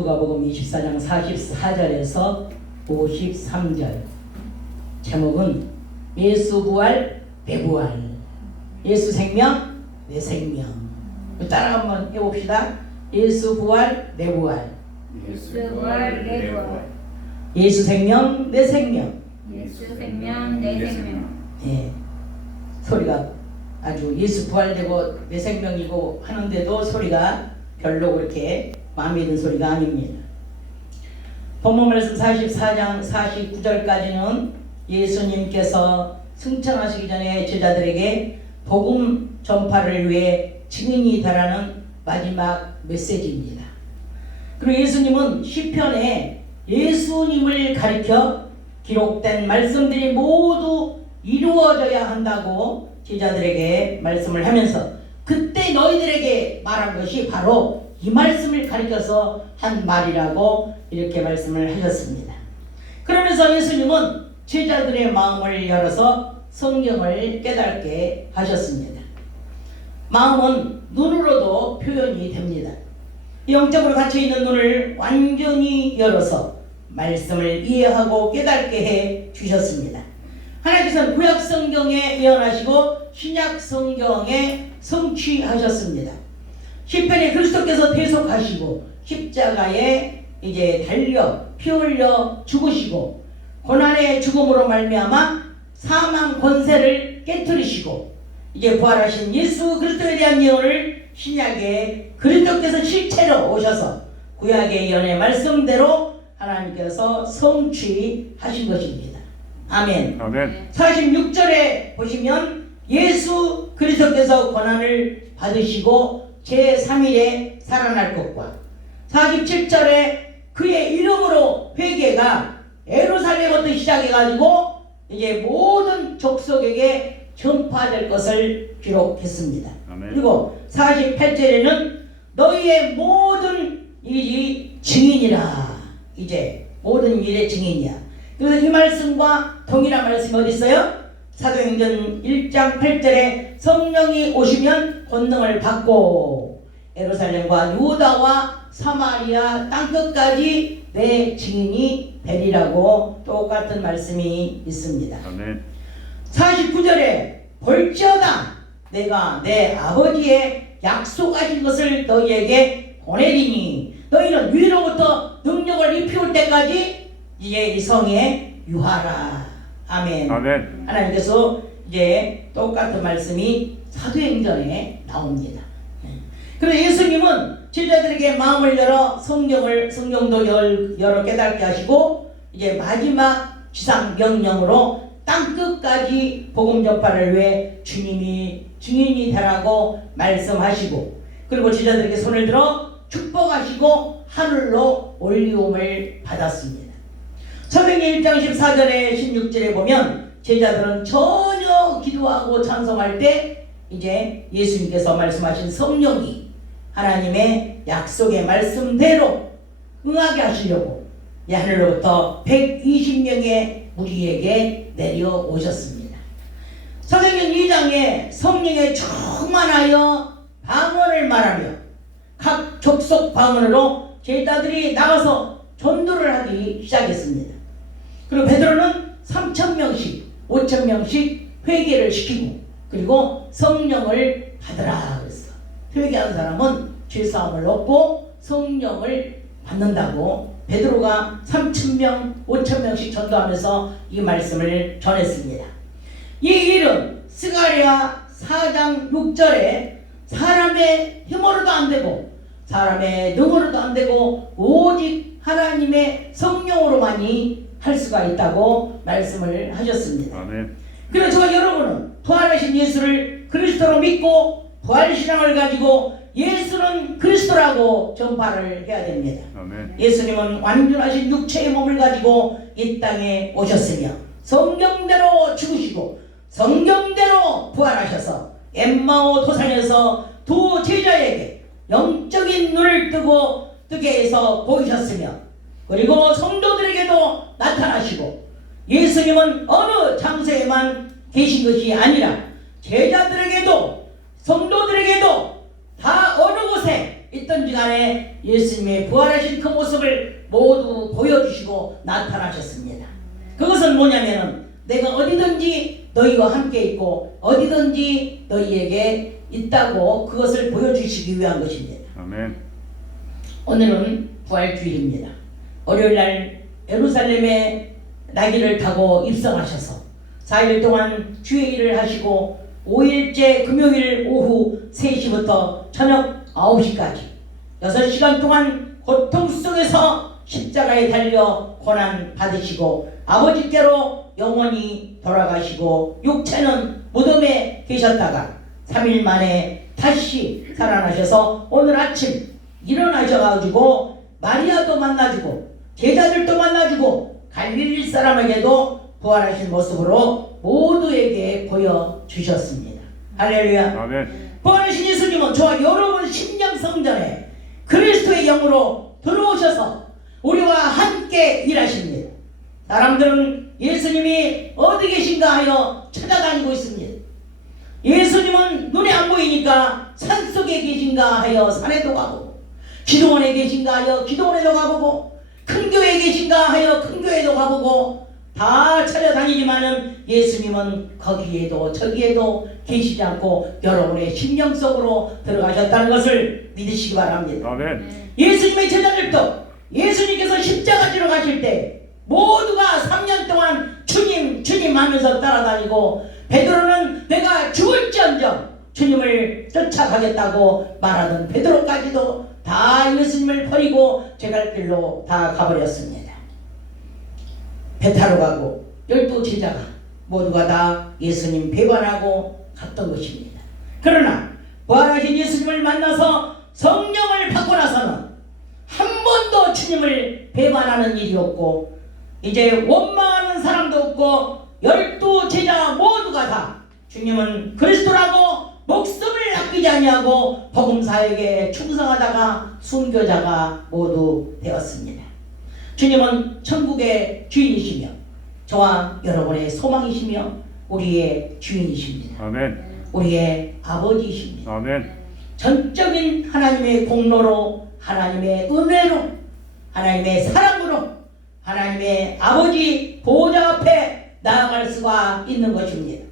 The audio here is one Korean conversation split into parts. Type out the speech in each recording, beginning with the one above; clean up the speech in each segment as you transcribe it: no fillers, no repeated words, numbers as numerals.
누가복음 24장 44절에서 53절. 제목은 예수 부활 내 부활, 예수 생명 내 생명. 따라 한번 해봅시다. 예수 부활 내 부활, 예수 부활 내 부활, 예수 생명 내 생명. 예수 생명 내 생명. 예, 소리가 아주 예수 부활되고 내 생명이고 하는데도 소리가 별로 그렇게 마음에 드는 소리가 아닙니다. 본문 말씀 44장 49절까지는 예수님께서 승천하시기 전에 제자들에게 복음 전파를 위해 증인이 되라는 마지막 메시지입니다. 그리고 예수님은 시편에 예수님을 가리켜 기록된 말씀들이 모두 이루어져야 한다고 제자들에게 말씀을 하면서 그때 너희들에게 말한 것이 바로 이 말씀을 가리켜서 한 말이라고 이렇게 말씀을 하셨습니다. 그러면서 예수님은 제자들의 마음을 열어서 성경을 깨닫게 하셨습니다. 마음은 눈으로도 표현이 됩니다. 영적으로 닫혀있는 눈을 완전히 열어서 말씀을 이해하고 깨닫게 해 주셨습니다. 하나님께서는 구약 성경에 예언하시고 신약 성경에 성취하셨습니다. 시편에 그리스도께서 대속하시고 십자가에 이제 달려 피 흘려 죽으시고 고난의 죽음으로 말미암아 사망 권세를 깨뜨리시고 이제 부활하신 예수 그리스도에 대한 예언을 신약에 그리스도께서 실체로 오셔서 구약의 예언의 말씀대로 하나님께서 성취하신 것입니다. 아멘. 아멘. 46절에 보시면 예수 그리스도께서 고난을 받으시고 제3일에 살아날 것과 47절에 그의 이름으로 회개가 예루살렘부터 시작해가지고 이제 모든 족속에게 전파될 것을 기록했습니다. 아멘. 그리고 48절에는 너희의 모든 일이 증인이라. 이제 모든 일의 증인이야. 그래서 이 말씀과 동일한 말씀이 어디 있어요? 사도행전 1장 8절에 성령이 오시면 권능을 받고 예루살렘과 유다와 사마리아 땅끝까지 내 증인이 되리라고 똑같은 말씀이 있습니다. 아멘. 49절에 볼지어다 내가 내 아버지의 약속하신 것을 너희에게 보내리니 너희는 위로부터 능력을 입히올 때까지 이제 이 성에 유하라. 아멘. 아멘. 하나님께서 이제 똑같은 말씀이 사도행전에 나옵니다. 그래서 예수님은 제자들에게 마음을 열어 성경도 열어 깨닫게 하시고 이제 마지막 지상 명령으로 땅 끝까지 복음 전파를 위해 주님이 증인이 되라고 말씀하시고 그리고 제자들에게 손을 들어 축복하시고 하늘로 올리움을 받았습니다. 사도행전 1장 14절에 16절에 보면 제자들은 전혀 기도하고 찬송할 때 이제 예수님께서 말씀하신 성령이 하나님의 약속의 말씀대로 응하게 하시려고 하늘로부터 120명의 무리에게 내려오셨습니다. 사도행전 2장에 성령에 충만하여 방언을 말하며 각 족속 방언으로 제자들이 나가서 전도를 하기 시작했습니다. 그리고 베드로는 3,000명씩 5,000명씩 회개를 시키고 그리고 성령을 받으라 그랬어. 회개한 사람은 죄사함을 얻고 성령을 받는다고 베드로가 3,000명 5,000명씩 전도하면서 이 말씀을 전했습니다. 이 일은 스가랴 4장 6절에 사람의 힘으로도 안 되고 사람의 능으로도 안 되고 오직 하나님의 성령으로만이 할 수가 있다고 말씀을 하셨습니다. 아멘. 그래서 저와 여러분은 부활하신 예수를 그리스도로 믿고 부활신앙을 가지고 예수는 그리스도라고 전파를 해야 됩니다. 아멘. 예수님은 완전하신 육체의 몸을 가지고 이 땅에 오셨으며 성경대로 죽으시고 성경대로 부활하셔서 엠마오 도상에서 두 제자에게 영적인 눈을 뜨게 해서 보이셨으며 그리고 성도들에게도 나타나시고 예수님은 어느 장소에만 계신 것이 아니라 제자들에게도 성도들에게도 다 어느 곳에 있든지 간에 예수님의 부활하신 그 모습을 모두 보여주시고 나타나셨습니다. 그것은 뭐냐면은 내가 어디든지 너희와 함께 있고 어디든지 너희에게 있다고 그것을 보여주시기 위한 것입니다. 아멘. 오늘은 부활주일입니다. 월요일날 예루살렘에 나귀를 타고 입성하셔서 4일 동안 주의 일을 하시고 5일째 금요일 오후 3시부터 저녁 9시까지 6시간 동안 고통 속에서 십자가에 달려 고난 받으시고 아버지께로 영원히 돌아가시고 육체는 무덤에 계셨다가 3일 만에 다시 살아나셔서 오늘 아침 일어나셔가지고 마리아도 만나주고 제자들도 만나주고 갈릴리 사람에게도 부활하신 모습으로 모두에게 보여주셨습니다. 할렐루야. 아멘. 부활하신 예수님은 저와 여러분 심령 성전에 그리스도의 영으로 들어오셔서 우리와 함께 일하십니다. 사람들은 예수님이 어디 계신가 하여 찾아다니고 있습니다. 예수님은 눈에 안 보이니까 산속에 계신가 하여 산에도 가보고 기도원에 계신가 하여 기도원에도 가보고 큰 교회에 계신가 하여 큰 교회에도 가보고 다 찾아다니지만은 예수님은 거기에도 저기에도 계시지 않고 여러분의 심령 속으로 들어가셨다는 것을 믿으시기 바랍니다. 아멘. 예수님의 제자들도 예수님께서 십자가 지러 가실 때 모두가 3년 동안 주님 하면서 따라다니고 베드로는 내가 죽을지언정 주님을 쫓아가겠다고 말하던 베드로까지도 다 예수님을 버리고 제갈 길로 다 가버렸습니다. 배 타러 가고 12제자가 모두가 다 예수님 배반하고 갔던 것입니다. 그러나 부활하신 예수님을 만나서 성령을 받고 나서는 한 번도 주님을 배반하는 일이 없고 이제 원망하는 사람도 없고 12제자 모두가 다 주님은 그리스도라고 목숨을 아끼지 아니하고 복음사에게 충성하다가 순교자가 모두 되었습니다. 주님은 천국의 주인이시며 저와 여러분의 소망이시며 우리의 주인이십니다. 아멘. 우리의 아버지이십니다. 아멘. 전적인 하나님의 공로로 하나님의 은혜로 하나님의 사랑으로 하나님의 아버지 보호자 앞에 나아갈 수가 있는 것입니다.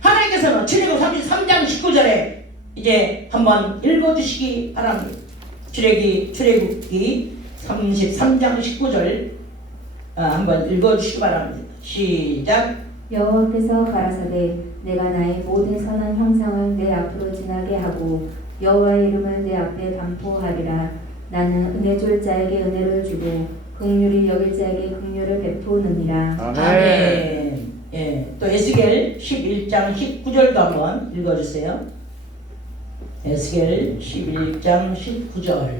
하나님께서는 출애굽 33장 19절에 이제 한번 읽어주시기 바랍니다. 출애굽기 33장 19절 한번 읽어주시기 바랍니다. 시작. 여호와께서 가라사대 내가 나의 모든 선한 형상을 내 앞으로 지나게 하고 여호와의 이름을 내 앞에 반포하리라. 나는 은혜 줄 자에게 은혜를 주고 긍휼히 여길 자에게 긍휼을 베푸느니라. 아멘. 예, 또 에스겔 11장 19절도 한번 읽어주세요. 에스겔 11장 19절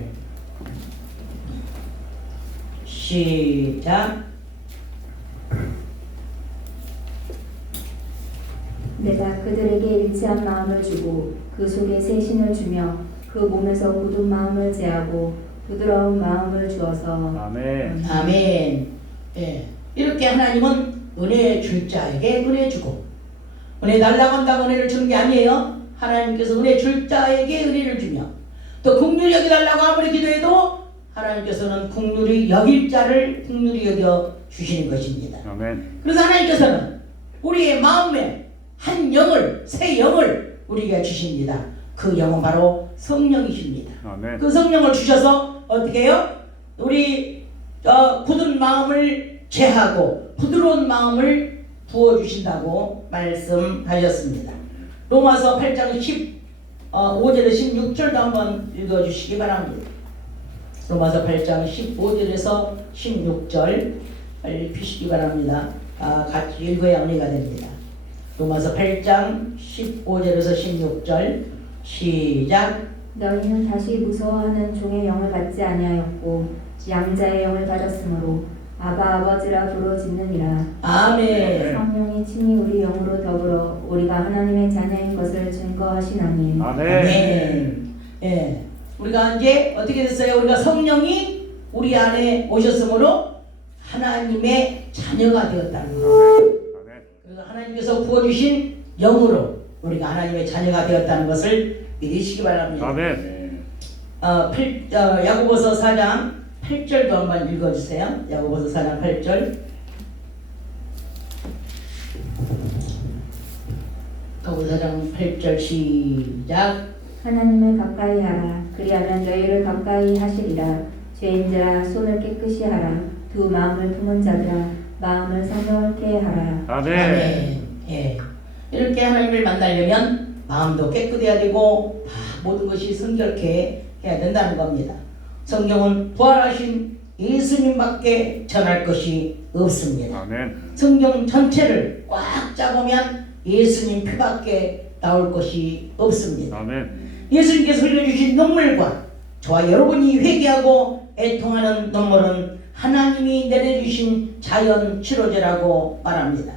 시작. 내가 그들에게 일치한 마음을 주고 그 속에 새 신을 주며 그 몸에서 굳은 마음을 제하고 부드러운 마음을 주어서 아멘. 아멘. 예, 이렇게 하나님은 은혜 줄 자에게 은혜 주고 은혜 달라고 한다고 은혜를 주는 게 아니에요. 하나님께서 은혜 줄 자에게 은혜를 주며 또 긍휼히 여기달라고 아무리 기도해도 하나님께서는 긍휼히 여길 자를 긍휼히 여겨 주시는 것입니다. 아멘. 그래서 하나님께서는 우리의 마음에 한 영을 새 영을 우리에게 주십니다. 그 영은 바로 성령이십니다. 아멘. 그 성령을 주셔서 어떻게 해요? 우리 굳은 마음을 제하고 부드러운 마음을 부어주신다고 말씀하셨습니다. 로마서 8장 15절에서 16절도 한번 읽어주시기 바랍니다. 로마서 8장 15절에서 16절 빨리 피시기 바랍니다. 같이 읽어야 은혜가 됩니다. 로마서 8장 15절에서 16절 시작. 너희는 다시 무서워하는 종의 영을 받지 아니하였고 양자의 영을 받았으므로 아바 아버지라 부르짖느니라. 아멘. 성령이 친히 우리 영으로 더불어 우리가 하나님의 자녀인 것을 증거하시나니. 아멘. 예, 우리가 이제 어떻게 됐어요? 우리가 성령이 우리 안에 오셨으므로 하나님의 자녀가 되었다는 거예요. 그래서 하나님께서 부어주신 영으로 우리가 하나님의 자녀가 되었다는 것을 믿으시기 바랍니다. 아멘. 야고보서 4장 8절도 한번 읽어주세요. 야고보서 4장 8절. 야고보서 4장 8절 시작. 하나님을 가까이 하라. 그리하면 너희를 가까이 하시리라. 죄인들아 손을 깨끗이 하라. 두 마음을 품은 자들아 마음을 성결케 하라. 아멘. 아멘. 예. 이렇게 하나님을 만나려면 마음도 깨끗해야 되고 모든 것이 성결케 해야 된다는 겁니다. 성경은 부활하신 예수님밖에 전할 것이 없습니다. 아멘. 성경 전체를 꽉 짜보면 예수님 피밖에 나올 것이 없습니다. 아멘. 예수님께서 흘려주신 눈물과 저와 여러분이 회개하고 애통하는 눈물은 하나님이 내려주신 자연 치료제라고 말합니다.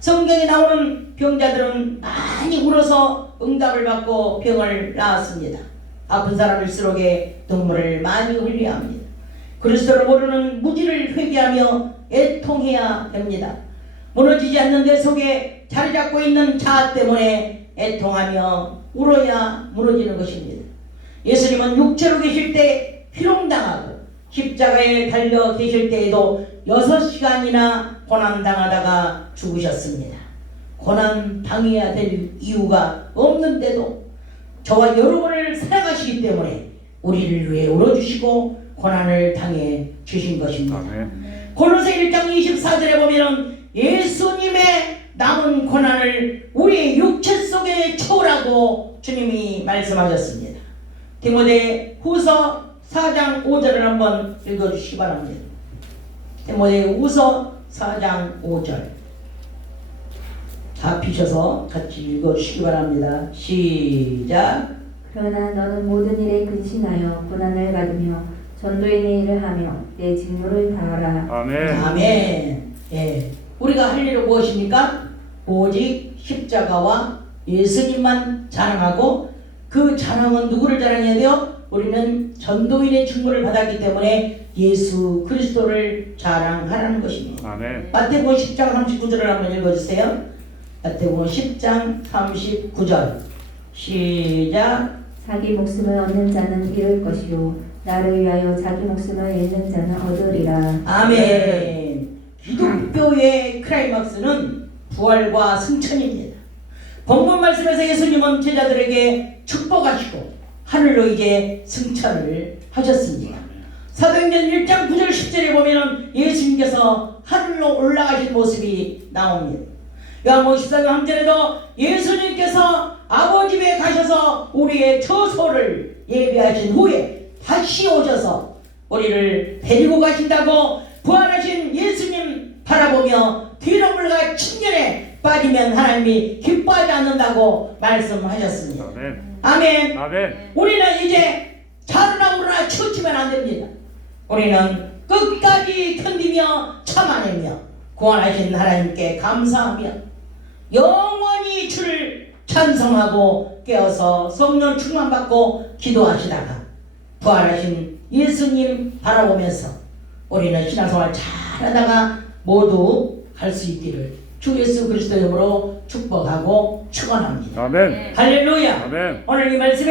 성경에 나오는 병자들은 많이 울어서 응답을 받고 병을 나았습니다. 아픈 사람일수록에 눈물을 많이 흘려야 합니다. 그리스도를 모르는 무지를 회개하며 애통해야 됩니다. 무너지지 않는 내 속에 자리 잡고 있는 자아 때문에 애통하며 울어야 무너지는 것입니다. 예수님은 육체로 계실 때 희롱당하고 십자가에 달려 계실 때에도 6시간이나 고난당하다가 죽으셨습니다. 고난 당해야 될 이유가 없는데도 저와 여러분을 사랑하시기 때문에 우리를 위해 울어주시고 고난을 당해 주신 것입니다. 아멘. 골로새 1장 24절에 보면 예수님의 남은 고난을 우리의 육체 속에 초월하고 주님이 말씀하셨습니다. 디모데 후서 4장 5절을 한번 읽어주시기 바랍니다. 디모데 후서 4장 5절 다 피셔서 같이 읽어주시기 바랍니다. 시작. 그러나 너는 모든 일에 근신하여 고난을 받으며 전도인의 일을 하며 내 직무를 다하라. 아멘. 아멘. 예. 우리가 할 일은 무엇입니까? 오직 십자가와 예수님만 자랑하고 그 자랑은 누구를 자랑해야 돼요? 우리는 전도인의 직무를 받았기 때문에 예수 그리스도를 자랑하라는 것입니다. 아멘. 마태복음 10장 39절을 한번 읽어주세요. 마태복음 10장 39절 시작. 자기 목숨을 얻는 자는 잃을 것이요 나를 위하여 자기 목숨을 잃는 자는 얻으리라. 아멘. 기독교의 클라이막스는 부활과 승천입니다. 본문 말씀에서 예수님은 제자들에게 축복하시고 하늘로 이제 승천을 하셨습니다. 사도행전 1장 9절 10절에 보면 예수님께서 하늘로 올라가신 모습이 나옵니다. 요한복음 14장 3절에도 예수님께서 아버지 집에 가셔서 우리의 처소를 예비하신 후에 다시 오셔서 우리를 데리고 가신다고 부활하신 예수님 바라보며 뒤로 물러가 침전에 빠지면 하나님이 기뻐하지 않는다고 말씀하셨습니다. 아멘. 아멘. 아멘. 우리는 이제 자르나 우르나 치우치면 안 됩니다. 우리는 끝까지 견디며 참아내며 구원하신 하나님께 감사하며 영원히 주를 찬송하고 깨어서 성령 충만받고 기도하시다가 부활하신 예수님 바라보면서 우리는 신앙생활 잘하다가 모두 갈 수 있기를 주 예수 그리스도 이름으로 축복하고 축원합니다. 아멘. 할렐루야. 아멘. 오늘 이 말씀에